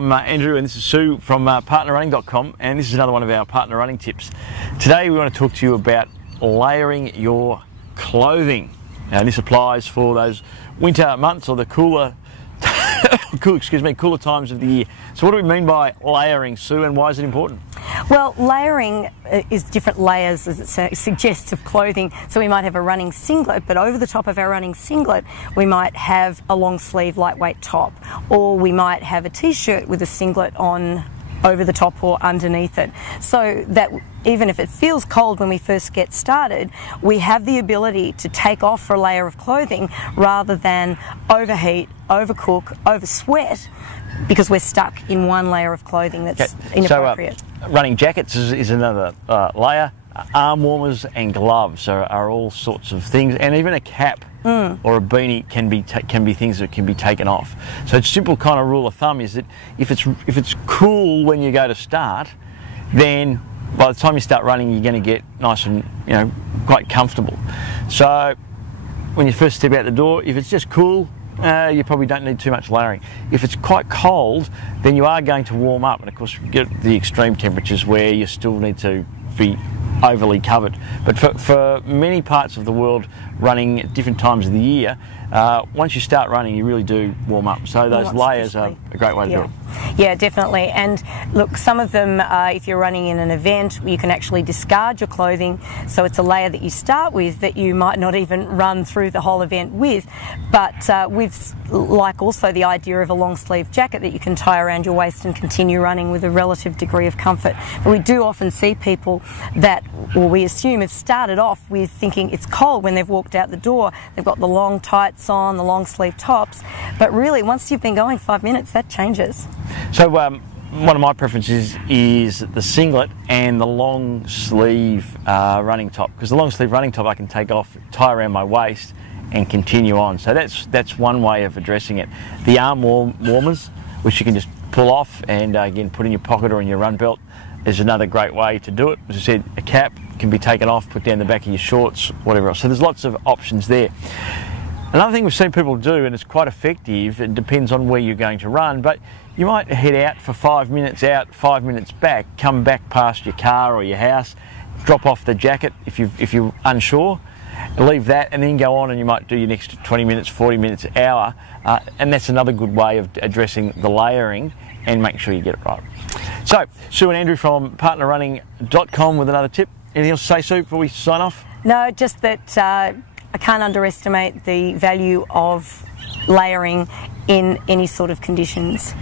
I'm Andrew and this is Sue from Partnerunning.com, and this is another one of our partner running tips. Today we want to talk to you about layering your clothing. Now this applies for those winter months or the cooler times of the year. So what do we mean by layering, Sue, and why is it important? Well, layering is different layers, as it suggests, of clothing. So we might have a running singlet, but over the top of our running singlet we might have a long sleeve lightweight top, or we might have a t-shirt with a singlet on over the top or underneath it, so that even if it feels cold when we first get started, we have the ability to take off a layer of clothing rather than overheat, overcook, oversweat, because we're stuck in one layer of clothing that's inappropriate. So, running jackets is another layer. Arm warmers and gloves are all sorts of things, and even a cap or a beanie can be things that can be taken off. So a simple kind of rule of thumb is that if it's cool when you go to start, then by the time you start running you're going to get nice and quite comfortable. So when you first step out the door, if it's just cool, you probably don't need too much layering. If it's quite cold, then you are going to warm up, and of course you get the extreme temperatures where you still need to be overly covered. But for many parts of the world running at different times of the year, once you start running you really do warm up. So those layers are a great way to do it. Yeah, definitely. And look, some of them, if you're running in an event, you can actually discard your clothing, so it's a layer that you start with that you might not even run through the whole event with, but with like also the idea of a long sleeve jacket that you can tie around your waist and continue running with a relative degree of comfort. But we do often see people that, or we assume, have started off with thinking it's cold when they've walked out the door. They've got the long tights on, the long sleeve tops, but really once you've been going 5 minutes, that changes. So one of my preferences is the singlet and the long sleeve running top, because the long sleeve running top I can take off, tie around my waist and continue on. So that's one way of addressing it. The arm warmers, which you can just pull off and again put in your pocket or in your run belt, is another great way to do it. As I said, a cap can be taken off, put down the back of your shorts, whatever else. So there's lots of options there. Another thing we've seen people do, and it's quite effective, it depends on where you're going to run, but you might head out for 5 minutes out, 5 minutes back, come back past your car or your house, drop off the jacket if you're unsure, leave that and then go on, and you might do your next 20 minutes, 40 minutes, hour, and that's another good way of addressing the layering and make sure you get it right. So, Sue and Andrew from Partnerunning.com with another tip. Anything else to say, Sue, before we sign off? No, just that I can't underestimate the value of layering in any sort of conditions.